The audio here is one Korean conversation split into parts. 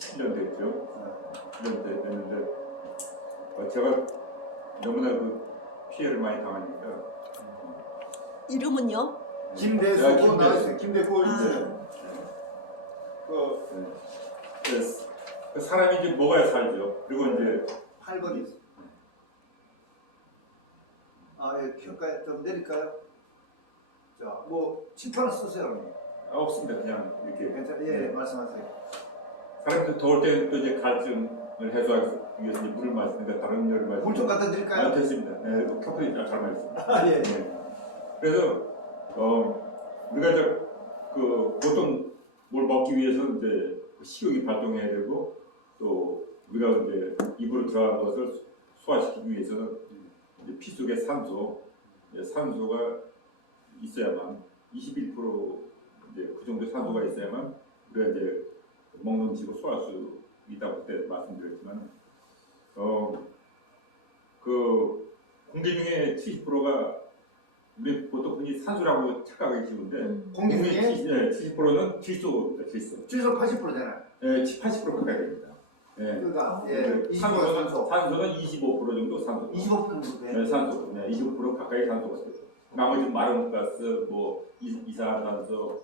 7년 됐죠. 7년 됐는데 어, 제가 너무나 그 피해를 많이 당하니까 이름은요? 김대수 야, 그거 김대수. 나왔어요. 김대수 아. 있어요. 그 그래서 그 사람이 이제 먹어야 살죠. 그리고 이제 8번이 있어요. 아, 예, 평가 좀 내릴까요? 자, 뭐 칠판을 쓰세요. 아, 없습니다. 그냥 이렇게 괜찮, 예, 네. 말씀하세요. 사람들 더울 때는 또 이제 갈증을 해소하기 위해서 이제 물을 마시니까 다른 열을 마시고 물좀 갖다 아, 드릴까요? 됐습니다. 네, 커피 잘 마셨습니다. 아, 예. 네. 그래서 어 우리가 저그 보통 뭘 먹기 위해서 이제 그 식욕이 발동해야 되고 또 우리가 이제 입으로 들어간 것을 소화시키기 위해서는 이제 피 속에 산소, 이제 산소가 있어야만 21% 이제 그 정도 산소가 있어야만 우리가 이제 먹는 음식을 소화할 수 있다고 그때 말씀드렸지만 어 그 공기 중에 70%가 우리 보통 흔히 산소라고 착각하기 쉬운데 음. 공기 중에 70, 70%는 질소입니다. 질소. 주소 80%잖아요. 예, 80% 가까이 됩니다. 예. 그러니까 예, 그20% 산소는, 산소. 산소는 25% 정도 산소. 25% 정도 돼. 네, 산소. 네, 25% 가까이 산소가 있어요. 나머지 마른 가스, 뭐 이- 이산화탄소,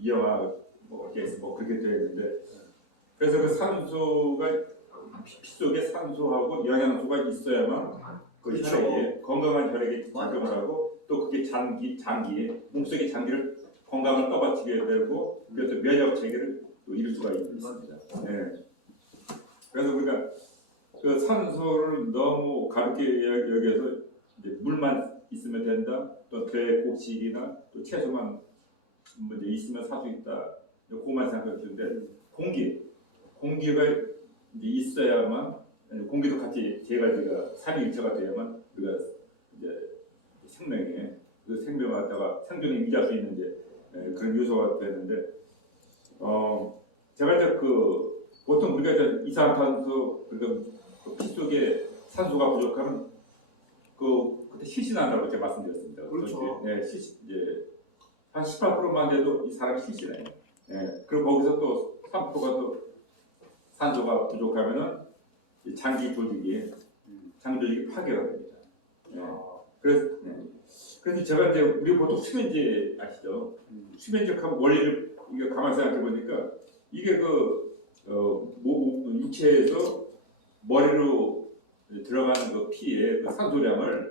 이氧화 뭐 가스 뭐 그렇게 되어 있는데 그래서 그 산소가 피, 피 속에 산소하고 영양소가 있어야만 그. 혈액에 건강한 맞아요. 작용을 하고 또 그게 장기 장기에 몸속의 장기를 건강을 떠받치게 되고 그래서 면역 체계를 또 이룰 수가 있- 있습니다. 네. 그래서 우리가 그 산소를 너무 가볍게 여- 여기서 이제 물만 있으면 된다. 또 대곡식이나 또 채소만 뭐 이제 있으면 살 수 있다. 그것만 생각하시는데 공기, 공기가 이제 있어야만 공기도 같이 세 가지가 삼위일체가 돼야만 우리가 이제 생명에 그 생명을 갖다가 생존에 유지할 수 있는 이제 에, 그런 요소가 되는데 어 제가 이제 그 보통 우리가 이제 이산화탄소 그러니까 그피 속에 산소가 부족하면 그 그때 실신한다고 제가 말씀드렸습니다. 그렇죠. 네, 실신 이제 한 18%만 돼도 이 사람이 실신해요. 예. 그리고 거기서 또 3%가 또 산소가 부족하면은 이 장기 조직이 장기 조직이 파괴가 됩니다. 예. 그래서 네. 그래서 제가 이제 우리 보통 수면제 아시죠? 수면제 원리를 이게 가만 생각해 보니까 이게 그 어, 모, 육체에서 머리로 들어가는 그 피의 그 산소량을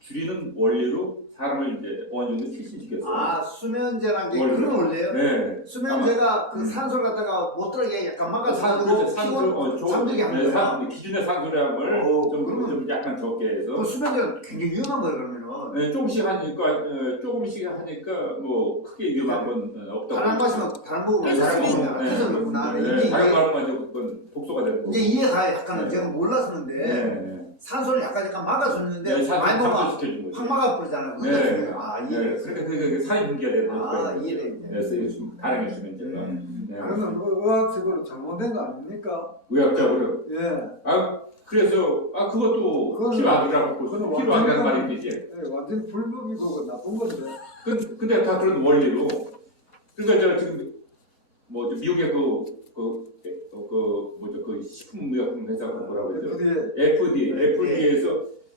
줄이는 원리로 사람을 이제 어느 정도 실신시켰어요. 아, 수면제란 게 원래. 그런 원리예요? 네. 수면제가 그 음. 산소를 갖다가 못 들어게 약간 막아서 산소, 어, 조- 잠들게 하는 네, 거야. 산- 기준의 산소량을 어, 좀, 그러면- 좀 약간 적게 해서 그 수면제가 굉장히 위험한 거예요 그러면은. 네, 조금씩 하니까 어, 조금씩 하니까 뭐 크게 위험한 건 어, 없다고. 다른 마시면 다른 거 그래서 다른 거구나. 그래서 그렇구나. 네, 다른 이제 그건 독소가 되는 거고. 이제 이해가 약간은 네. 제가 몰랐었는데 네, 네. 산소를 약간 약간 막아줬는데 네, 산- 많이 먹으면 거죠. 확 막아버리잖아요. 네. 아 네, 이해. 그러니까 그게 그 살인 분기가 되는 아 거죠. 이해돼. 네, 쓰- 수- 다량의 수면제가. 음. 네. 그러면 그 의학적으로 잘못된 거 아닙니까? 의학적으로. 예. 아 그래서 아 그것도 그건- 필요하더라고 그건 필요하다는 완전히- 말이지. 예, 완전 불법이고 나쁜 건데. 그, 근데 다 그런 원리로. 그러니까 제가 지금 뭐 미국의 그, 그, 그, 그 뭐죠 그 식품의약품 회사가 뭐라고 그러죠? FDA FDA, 네.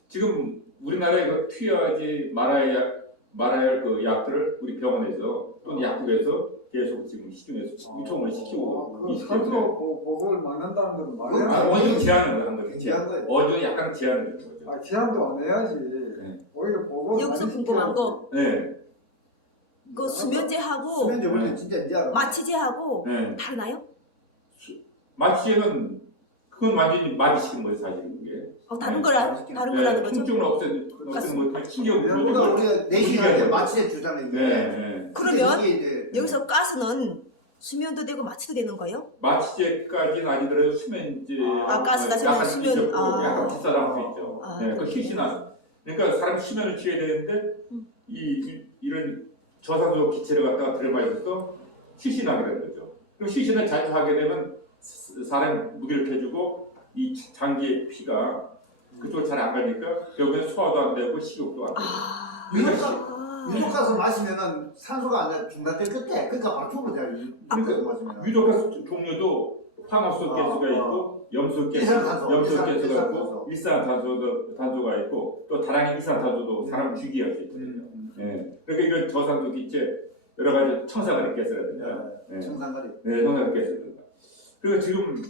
지금 우리나라에 그 투여하지 말아야 약- 말아야 할 그 약들을 우리 병원에서 또는 약국에서 계속 지금 시중에서 유통을 시키고 그 있기 산소 때문에 보- 보고를 막는다는 건 말이야. 아, 어느 제한을 한 거죠. 굉장한 제한. 어느 약간 제한을 한 거죠. 아, 제한도 안 해야지. 네. 오히려 보고 여기서 궁금한. 거, 네, 그 수면제하고 수면제 원리 진짜. 마취제하고 네. 다르나요? 마취제는 그건 완전히 마비시킨 거죠 사실은 그게. 어, 다른 네. 거라 다른 거라는 거죠? 통증을 없애는 없애는 뭐 신경 우리가 우리가 내시경에 마취제 주잖아요. 이게. 네, 네. 그러면 이게 이제 여기서 가스는 수면도 되고 마취도 되는 거예요? 마취제까지는 아니더라도 수면제 아, 가스가 약간 수면, 있었고 아. 약간 비싸다고 수 있죠. 아, 네, 그 실신한 그러니까 사람이 수면을 취해야 되는데 음. 이, 이 이런 저산소 기체를 갖다가 들여마셔서 실신하게 되는 거죠. 그럼 실신을 자주 하게 되면 사- 사람 무기력해지고 이 장기의 피가 그쪽으로 잘안 가니까 결국엔 소화도 안 되고 식욕도 안 되고 아, 그러니까 아. 유독 가서 마시면은 산소가 안 돼. 중단될 끝에 그러니까 바쪽으로 돼요. 그러니까 유독 가서 마시면. 유독가스 종류도 황화수 아, 가스가 아. 있고 염소 가스, 염소 가스가. 있고 일산탄소도 탄소가 있고 또 다량의 이산탄소도 사람 죽이게 할수 있거든요. 음. 예. 그러니까 이런 저산소 기체 여러 가지 청산가리 가스라든가 네. 예. 청산가리. 네, 청산가리 가스라든가 그리고 지금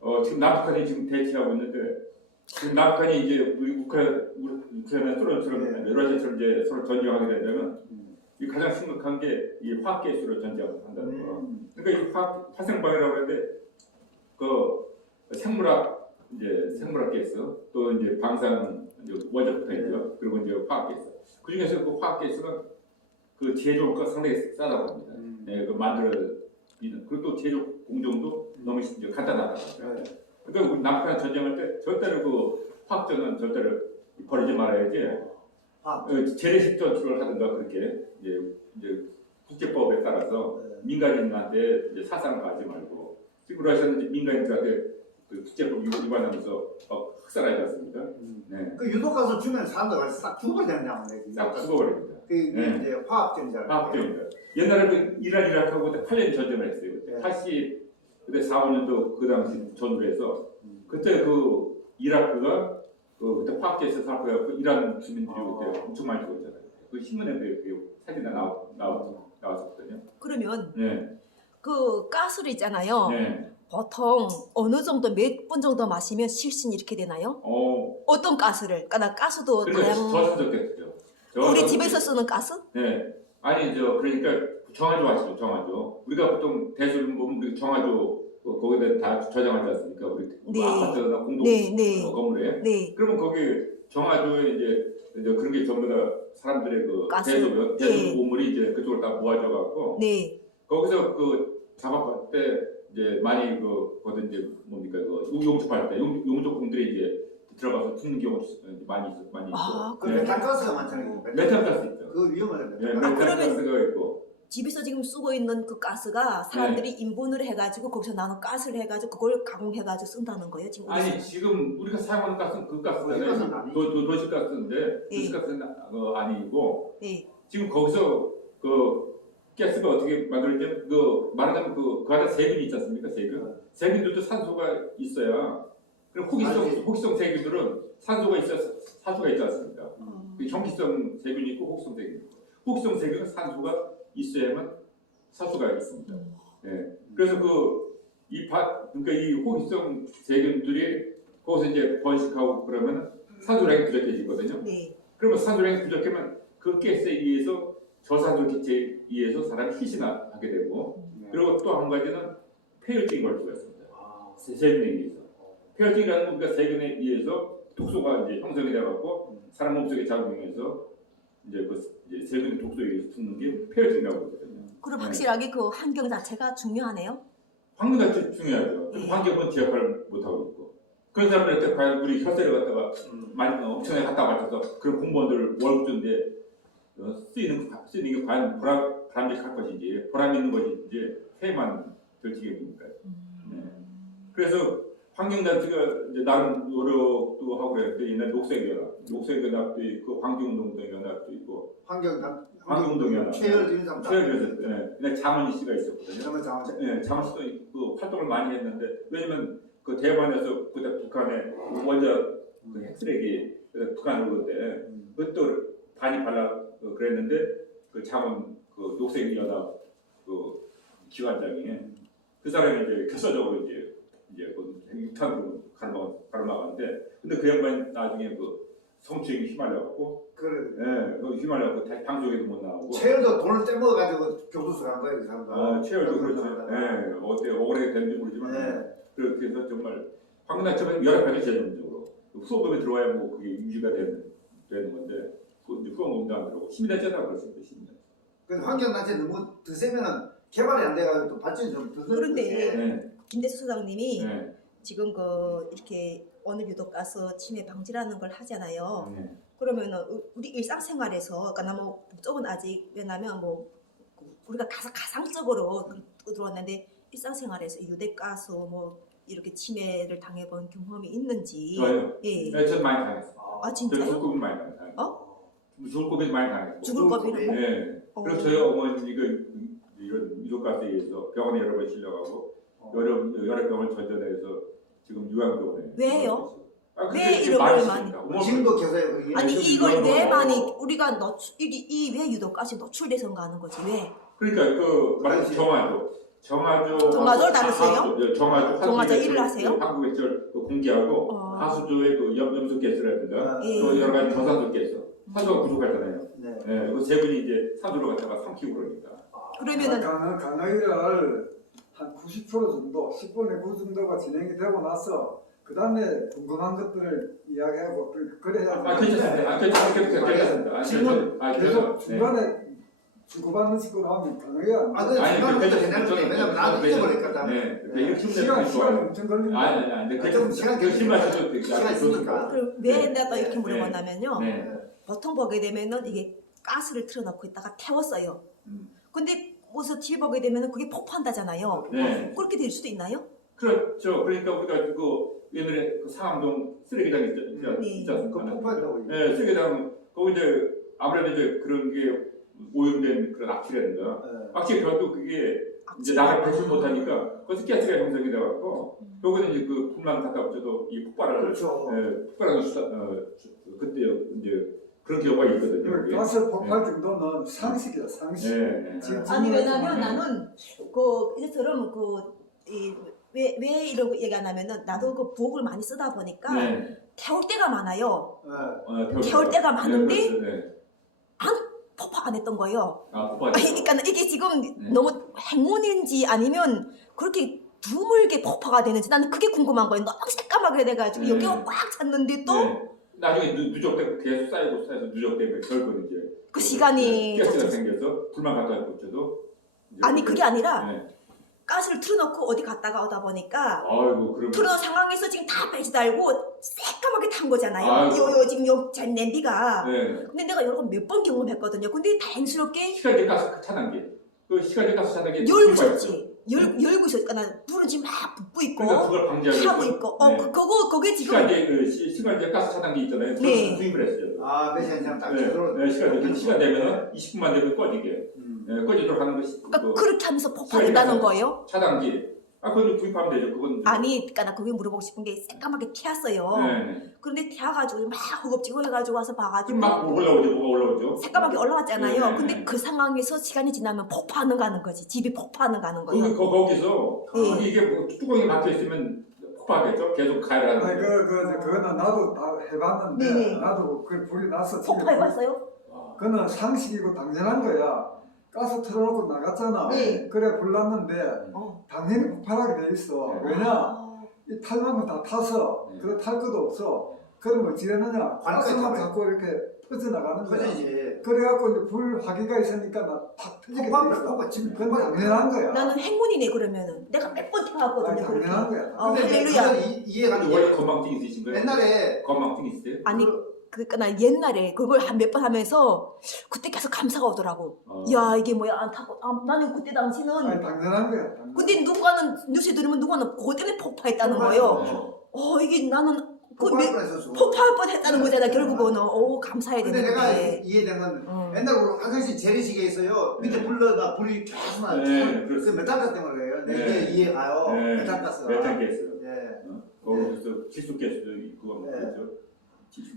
어, 지금 남북한이 지금 대치하고 있는데 지금 남북한이 이제 우리 우크라이나 우리- 우크라이나 소련처럼 네. 러시아처럼 이제 서로 전쟁하게 되면 음. 이 가장 심각한 게 이 화학가스로 전쟁한다는 거. 음. 그러니까 이 화학 화생방이라고 하는데 그 생물학 이제 생물학 가스 또 이제 방사능 이제 원자부터 있죠. 그리고 이제 화학 가스. 그 중에서 그 화학 가스는 그 제조가 상당히 싸다고 합니다. 음. 예, 그 만들어 있는 그리고 또 제조 공정도 너무 이제 간단하다. 네. 그러니까 우리 남북한 전쟁할 때 절대로 그 화학전은 절대로 버리지 말아야지. 화학. 어, 재래식 전투를 하든가 그렇게 이제 이제 국제법에 따라서 네. 민간인한테 이제 사상을 가지 말고 지금 러시아는 민간인들한테 그 국제법 위반하면서 막 학살하지 않습니까? 음. 네, 그 유독 가서 주면 사람들 싹 죽어버리냐 말이야. 싹 죽어버립니다. 그 이게 네. 이제 화학전이잖아요. 화학전입니다. 옛날에 그 이란 이라크하고 8년 전쟁을 했어요. 네. 80 그때 4, 5년도 그 당시 전투를 해서 음. 그때 그 이라크가 그 그때 화학제에서 살고갖고 이란 주민들이 아. 그때 엄청 많이 죽었잖아요. 그 신문에 그 사진이 나왔 나왔 나왔었거든요. 그러면 네, 그 가스를 있잖아요. 네. 보통 어느 정도 몇 분 정도 마시면 실신 이렇게 되나요? 어, 어떤 가스를? 그러니까 나 가스도 그러니까 다양. 저산적됐죠. 우리 집에서 쓰는 가스? 네. 아니 저 그러니까 정화조 아시죠? 정화조. 우리가 보통 대소변 보면 우리 정화조 그 거기다 다 저장하지 않습니까? 우리 네. 아파트나 공동 네, 네. 어, 건물에. 네. 그러면 거기 정화조에 이제, 이제 그런 게 전부 다 사람들의 그 가스. 대소변, 네. 대소변 보물이 이제 그쪽으로 다 모아져 갖고 네. 거기서 그 작업할 때 이제 많이 그 거기 이제 뭡니까 그 용접할 때 용, 용접공들이 이제 들어가서 죽는 경우 많이 있어 많이 있고. 아, 그 네. 메탄가스가 많잖아요. 메탄가스 있죠. 그 위험하잖아요. 예, 아, 메탄가스가 있고. 집에서 지금 쓰고 있는 그 가스가 사람들이 네. 인분을 해가지고 거기서 나는 가스를 해가지고 그걸 가공해가지고 쓴다는 거예요. 지금 우리 아니 지금 우리가 사용하는 가스는 그 가스잖아요. 아니죠. 도, 도, 도시가스인데 예. 도시가스는 어, 아니고 네. 지금 거기서 그 가스가 어떻게 만들어지냐면 그 말하자면 그, 그 안에 세균이 있지 않습니까? 세균. 세균들도 산소가 있어야 그럼 호기성 아니. 호기성 세균들은 산소가 있어 산소가 있지 않습니까? 어, 그 정기성 세균이 있고 호기성 세균이 있고 호기성 세균은 산소가 있습니다. 음. 예. 그래서 그이 그러니까 이 호기성 세균들이 거기서 이제 번식하고 그러면 산소량이 부족해지거든요. 네. 그러면 산소량이 부족하면 그 가스에 의해서 저산소 기체에 의해서 사람이 희신하게 되고 네. 그리고 또 한 가지는 폐혈증이 걸 수가 있습니다. 아, 세균에 의해서 폐혈증이라는 건 우리가 세균에 의해서 독소가 이제 형성이 돼갖고 사람 몸속에 작용해서 이제 그 이제 세균의 독소에 죽는 게 폐혈증이라고 하거든요. 그럼 네. 확실하게 그 환경 자체가 중요하네요. 환경 자체 중요하죠. 네. 환경은 제 역할을 못 하고 있고. 그런 사람들한테 과연 우리 혈세를 갖다가 음. 많이 어, 엄청나게 갖다 바쳐서 그런 공무원들 월급 주는데 어, 쓰이는, 쓰이는 게 과연 보람, 바람직할 것인지 보람 있는 것인지 해만 결정입니까. 그래서 환경단체가 이제 나름 노력도 하고 그랬는데 옛날 녹색연합, 녹색연합도 있고 환경운동연합도 있고. 환경 단 환경운동연합, 최열 인상 최열에서 네, 옛날 장원희 씨가 있었거든요. 그러면 장 네, 장원 씨도 그 활동을 많이 했는데 왜냐면 그 대만에서 그때 북한에 원자 그 핵쓰레기 그 북한 오는데 그것도 반이 발라 그 그랬는데 그 장원 그 녹색연합 그 기관장이 그 사람이 이제 결사적으로 이제 이제 그 육탄으로 가르마 가르마가는데 근데 그 양반 나중에 그 성추행에 휘말려갖고 그래 예, 그 휘말려갖고 방송에도 못 나오고 최열도 돈을 떼먹어 가지고 교도소 간 거예요 그 사람도. 아 최열도 그렇지 네. 예, 어때 됐는지 모르지만 네. 그렇게 해서 정말 여러 가지 재정적으로 후원금이 들어와야 뭐 그게 유지가 되는 되는 건데 그 이제 후원금도 안 들어오고 시민단체다 그렇습니다 시민단. 그 환경 단체 너무 드세면은 개발이 안 돼가지고 또 발전이 좀더 그런데 네, 김대수 소장님이 네, 지금 그 이렇게 오늘 유독 가스 침해 방지라는 걸 하잖아요. 네. 그러면은 우- 우리 일상생활에서 그러니까 나뭐 쪽은 아직 왜냐면 뭐 우리가 가상 가상적으로 들어왔는데 일상생활에서 유대가스 뭐 이렇게 침해를 당해본 경험이 있는지 저요. 예. 네, 전 많이 당했어요. 아저 진짜요? 죽을 많이 당했어요. 어? 죽을 고비 많이 당했어요. 죽을 거비는 네. 어. 그리고 저희 어머니 이거 이런 유독가스에 의해서 병원에 여러 번 실려가고 여러 여러 병을 전전해서 지금 요양병원에 왜요? 아, 왜 그게 이런 많이 걸. 뭐 지금도 계세요 그게. 아니 좀 이걸 왜 거. 많이 우리가 노출 이게 이왜 유독까지 노출돼서인가 하는 거지 왜? 그러니까 그 그렇지. 정화조 정화조 정화조를 다루세요? 예, 정화조 정화조 일을 하세요? 예, 한국액절 그 공개하고 어. 하수조의 그 염- 염소가스라든가 아, 예. 또 여러 가지 저산소가스 하수가 부족하잖아요. 네. 예, 그세 분이 이제 산소를 갖다가 삼키고 그러니까. 그러면은 강의, 강의를 한 90% 정도, 10분의 9 정도가 진행이 되고 나서 그 다음에 궁금한 것들을 이야기하고 그- 그래야 아, 괜찮습니다. 아, 괜찮습니다. 괜찮습니다. 아, 질문. 아, 계속 네. 중간에 주고받는 식으로 하면 안 아, 돼. 그 아니, 중간부터 괜찮습니다. 왜냐면 나도 저는 잊어버릴까 봐. 네, 그 이렇게 시간, 힘내는 게 시간이 좋아요. 엄청 걸리니까. 아니, 아니, 아니, 근데 좀 시간 그 심하셔도 시간 되게 있으니까. 그럼 왜 네. 내가 이렇게 네. 물어봤냐면요. 네. 보통 보게 되면은 이게 가스를 틀어놓고 있다가 태웠어요. 음. 근데 TV 보게 되면은 그게 폭파한다잖아요. 네. 그렇게 될 수도 있나요? 그렇죠. 그러니까 우리가 그 옛날에 그 상암동 쓰레기장 있지, 네. 있지 않습니까? 그거 폭발했다고. 네, 쓰레기장 거기 이제 아무래도 이제 그런 게 오염된 그런 악취라든가 네. 악취 별도 그게 이제 나를 배출 못하니까 거기서 가스가 형성이 돼갖고 음. 여기는 이제 그 갖다 붙여도 이 폭발을 그렇죠. 예, 폭발하는 수사 어, 수- 그때 이제 그런 경우가 있거든요. 그 그게. 가스 폭발 정도는 상식이야, 상식. 예, 예. 아니 왜냐면 마. 나는 그 이제처럼 그왜왜 왜 이런 거 얘기하냐면은 나도 그 부엌을 많이 쓰다 보니까 네. 태울 때가 많아요. 네. 어, 태울 때가 많은데 네, 그렇죠. 네. 폭파 안 했던 거예요. 아. 아니, 그러니까 이게 지금 네. 너무 행운인지 아니면 그렇게 드물게 폭파가 되는지 나는 그게 궁금한 거예요. 너무 새까맣게 돼가지고 네. 여기가 꽉 찼는데 또그 네. 나중에 누, 누적되고 계속 쌓이고 쌓여서 누적되면 결국은 이제 그 시간이 가스가 좀- 생겨서 불만 갖다 붙여도 아니 그게 아니라 네. 가스를 틀어놓고 어디 갔다가 오다 보니까 아이고 그럼 틀어놓은 상황에서 지금 다 배지 달고 새까맣게 탄 거잖아요. 아이고. 요, 요 지금 요 자- 냄비가. 네. 근데 내가 이런 거몇번 경험했거든요. 근데 다행스럽게 시간제 가스 차단기. 그 시간제 가스 차단기 열고. 있었지. 열, 열고 있었니까 나 불은 지금 막 붙고 있고 그러니까 그걸 방지하기 타고 위해서 있고 어 네. 그, 그거 그게 지금 시간제 그 시, 시간제 가스 차단기 있잖아요. 그걸 네. 투입을 했어요. 아, 딱 네, 들어. 네, 시간 시간 되면 20분만 되면 꺼지게 음. 네, 꺼지도록 하는 것이 그러니까 그 그렇게 하면서 폭발했다는 시간제 거예요. 차단기. 아 그건 구입하면 되죠. 그건 아니, 그러니까 나 그게 물어보고 싶은 게 새까맣게 튀었어요. 네. 그런데 튀어가지고 막 허겁지겁 해가지고 와서 봐가지고 막 올라오죠. 뭐가 올라오죠? 새까맣게 올라왔잖아요. 네. 근데 그 상황에서 시간이 지나면 폭파하는 가는 거지. 집이 폭파하는 가는 거예요. 거기 거, 거기서 네. 거기 이게 뭐 뚜껑이 막혀 있으면 폭파하겠죠. 계속 가열하는 아니 거죠. 그, 그, 그거는 나도 다 해봤는데 네네. 나도 그 불이 나서 집에 폭파해봤어요? 아, 그거는 상식이고 당연한 거야. 가스 틀어놓고 나갔잖아. 네. 그래 불났는데 어. 당연히 폭발하게 돼 있어. 네. 왜냐? 아, 이 탈만큼 다 타서 네. 그래 탈 것도 없어. 그러면 지내느냐? 타버려. 자꾸 이렇게 퍼져나가는 거야. 터지지. 그래갖고 이제 불 화기가 있으니까 나팍 터지게 돼 폭발, 있어. 폭발, 지금 그건 당연한 거야. 나는 행운이네 그러면은. 내가 몇 번 아니, 튀어갔거든요. 그렇게. 당연한 거야. 어, 근데 할렐루야. 이- 이해가 원래 돼. 건망증 있으신 거예요? 옛날에 건망증 있어요? 아니 그 러니까 나 옛날에 그걸 한 몇 번 하면서 그때 계속 감사가 오더라고. 어. 야 이게 뭐야 안 타고 아, 나는 그때 당시는 아니 당연한 거야. 당연한 근데 누가는 뉴스에 들으면 누가는 그것 때문에 폭파했다는 거예요. 네. 어 이게 나는 그 폭발 매- 뻔했었어. 폭파할 뻔했다는 거잖아 결국은. 오 감사해야 근데 내가 되는데. 이해된 건 음. 옛날 우리 화장실 재래식에 있어요. 밑에 네. 불러다 불이 계속 나요. 네, 그 그렇습니다. 메탄가스 때문에 그래요. 내 네. 이게 이해 가요. 네. 메탄가스. 메탄가스. 예. 거기서 질소가스도 있고 네. 그렇죠.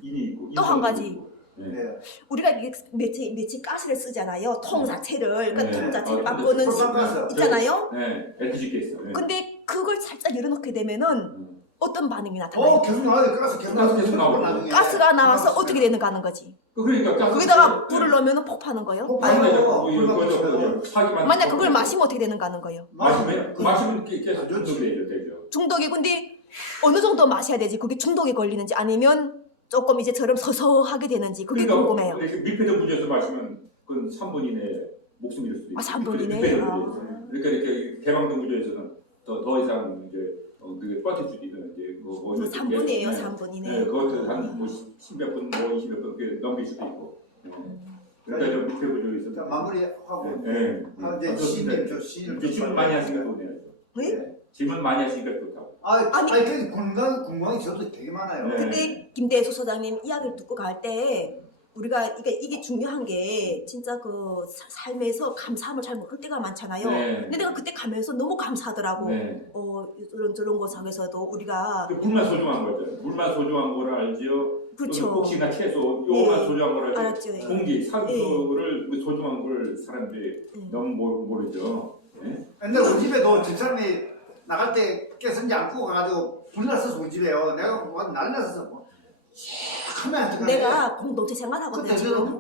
인이 있고 또 한 가지. 있고. 네. 네. 우리가 이게 매체 매체 가스를 쓰잖아요. 통 자체를 그러니까 네. 통 자체를 어, 바꾸는 근데 시- 프로판가스. 있잖아요. 네, LPG 가스. 네. 근데 그걸 살짝 열어놓게 되면은 음. 어떤 반응이 나타나요? 어 계속 나와요. 가스 계속 나와요. 계속 나와요. 나중에. 가스가 나와서 어떻게 되는가 하는 거지. 그 그러니까 가스 거기다가 불을 넣으면 폭파하는 거예요? 폭발. 아니, 아니, 어, 불만 거죠. 붙여요. 그냥 사기만. 만약 그걸 마시면 어떻게 되는가 하는 거예요? 마시면 그- 마시면 계- 계속 좋지. 중독이 되죠. 중독이 근데 어느 정도 마셔야 되지? 그게 중독이 걸리는지 아니면 조금 이제 저럼 서서하게 되는지 그게 그러니까 궁금해요. 이렇게 밀폐된 무지에서 마시면 그건 3분 이내 목숨 잃을 수도 있어요. 아, 3분 이내? 아. 그러니까 이렇게 개방된 무지에서는 더, 더 이상 이제 어, 그게 버틸 수도 있는 이제 뭐, 뭐 이렇게 3분이에요, 네. 3분이네. 네, 그것도 한뭐 10몇 분, 뭐 20몇 분 이렇게 넘길 수도 있고. 네. 그러니까 좀 밀폐 무지에서. 자 마무리하고 네. 아, 이제 네. 시님 저 이제 질문 많이 하시니까 또 내야죠. 네? 질문 많이 하시니까 또 다. 아, 아니. 아니, 그 궁금한 궁금한 점도 되게 많아요. 네. 근데 김대수 소장님 이야기를 듣고 갈 때 우리가 이게 이게 중요한 게 진짜 그 사- 삶에서 감사함을 잘 모를 때가 많잖아요. 네. 근데 내가 그때 가면서 너무 감사하더라고. 네. 어 이런 저런 곳상에서도 우리가 그 물만 소중한 거죠. 물만 소중한 거를 알지요. 그렇죠. 또 혹시나 채소 요거만 예. 소중한 거를 알지. 알았죠. 예. 공기, 산소를 그 소중한 걸 사람들이 예. 너무 모르, 모르죠. 예? 옛날 우리 집에도 집 사람이 나갈 때 깨선지 안 끄고 가가지고 불 났어서 우리 집에요. 내가 뭐 났었어. 뭐. 하면. 내가 공동체 생활하거든요. 지금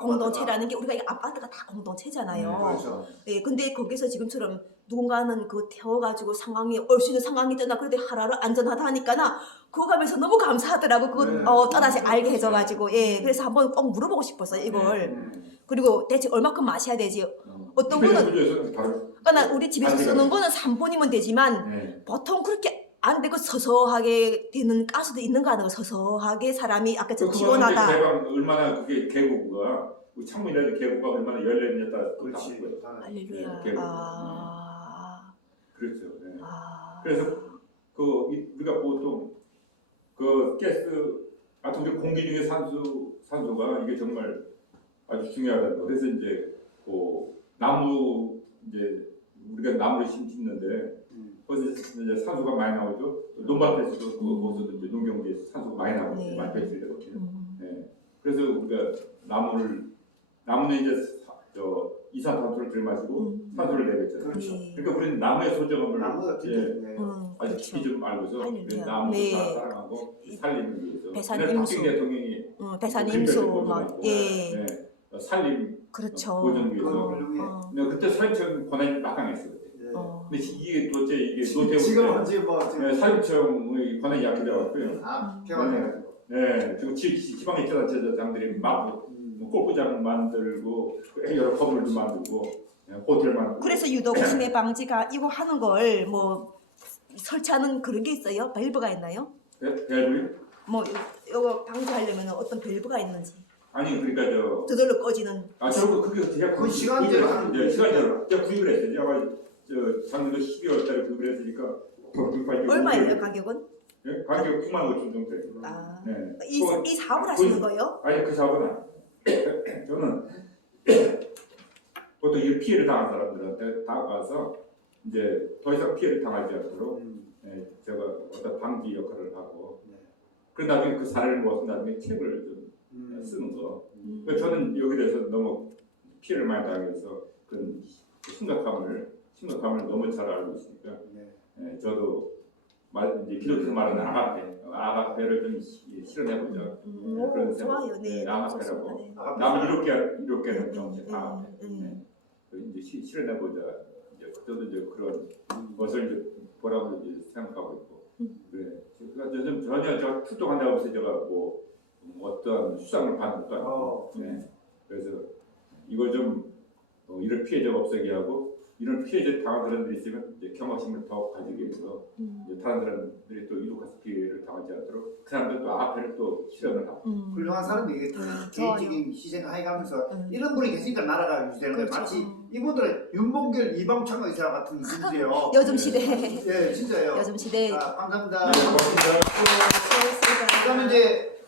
공동체라는 게 우리가 이 아파트가 다 공동체잖아요. 네, 그렇죠. 네, 근데 거기서 지금처럼 누군가는 그 태워가지고 상황이 올 수 있는 상황이 있잖아. 그런데 하루를 안전하다 하니까나 그거 가면서 너무 감사하더라고. 그거 네. 어, 또다시 알게 해줘가지고 예, 그래서 한번 꼭 물어보고 싶었어요 이걸. 네. 그리고 대체 얼마큼 마셔야 되지? 어. 어떤 거는- 그러니까 우리 집에서 안 쓰는. 거는 3분이면 되지만 네. 보통 그렇게 안 되고 서서하게 되는 가스도 있는 거 아니에요? 서서하게 사람이 아까 저. 개방 얼마나 그게 개구가 우리 창문이라도 개구가 얼마나 열렸느냐에 따라 또 그렇지. 거예요. 할렐루야. 네, 개구. 아, 그렇죠. 네. 아. 그래서 그 이- 우리가 보통 그 가스 아tom 중 공기 중에 산소 산소가 이게 정말 아주 중요하다. 그래서 이제 그 나무 이제 우리가 나무를 심- 심는데 음. 거기서 이제 산소가 많이 나오죠. 또 논밭에서도 그 음. 거기서도 이제 농경지에서 산소가 많이 나오거든요. 네. 많이 배출되거든요. 음. 네. 그래서 우리가 나무를 나무는 이제 사- 저 이산화탄소를 들이마시고 음. 산소를 내뱉잖아요. 그렇죠. 네. 그러니까 우리는 나무의 소중함을 나무가 예. 음, 아주 그렇죠. 깊이 좀 알고서. 나무도 네. 사- 사랑하고 살림을 위해서. 박정희 임수. 대통령이 어, 대사님수 그막 네. 예, 네. 살림 그렇죠. 보전 위해서. 그거 훌륭해. 어, 근데 그때 살림청 권한이 막강했어요. 예. 어. 근데 이게 도대체 이게 노태우 지금은 때 이제 뭐 지금 네, 살림청의 권한이 약해져갖고요. 다 개발해가지고. 네, 지금 지, 지- 지방이체단체장들이 막뭐 골프장 만들고 여러 건물도 만들고 네, 호텔 만들고. 그래서 유독 치매 방지가 이거 하는 걸 뭐 설치하는 그런 게 있어요? 밸브가 있나요? 네, 밸브요? 뭐 이거 방지하려면 어떤 밸브가 있는지 아니 그러니까 저 저절로 꺼지는 아, 저거 그게 제가 그 시간대로 하는 네, 거예요. 시간대로 제가 구입을 했어요. 제가 저 작년도 12월 달에 구입을 했으니까 때 얼마예요 가격은? 예? 가격 9만 5천 정도 돼요. 아, 네. 이, 그- 이 사업을 하시는 거예요? 아니 그 사업은 아니- 저는 보통 이 피해를 당한 사람들한테 다가가서 이제 더 이상 피해를 당하지 않도록 음. 예, 제가 어떤 방지 역할을 하고 네. 그 다음에 그 사례를 모아서 나중에 책을 좀 음. 쓰는 거. 음. 저는 여기 대해서 너무 피해를 많이 당해서 그런 심각함을 심각함을 너무 잘 알고 있으니까 네. 예, 저도 말 이제 기독교 말하는 아가페 아가페를 좀 시- 실현해보자. 음, 네, 오, 그런 생각. 좋아요. 네, 네, 아가페라고. 네. 아까 남을 이롭게 이롭게는 정책 음, 아가페. 음, 네. 그 이제 시- 실현해보자. 이제 저도 이제 그런 음. 것을 이제 보라고 이제 생각하고 있고. 음. 그래. 그러니까 요즘 전혀 제가 출동한다고 해서 제가 뭐 어떤 수상을 받는 것도 아니고. 어. 네. 그래서 이걸 좀 어, 이런 피해자가 없애게 하고 이런 피해자 당한 사람들이 있으면 이제 경각심을 더 가지게 해서 음, 이제 다른 사람들이 또 이룩해서 피해를 당하지 않도록 그 사람들도 아가페를 또 실현을 하고. 음. 훌륭한 사람들이 다 음, 개인적인 희생을 해가면서 음. 이런 분이 계시니까 나라가 유지되는 거예요. 그렇죠. 마치 음. 이분들은 윤봉길, 이방창 의사 같은 분들이에요. 요즘 시대 예, 진짜예요. 요즘 시대 자, 감사합니다. 네, 고맙습니다. 네, 수고하셨습니다. 그다음에 이제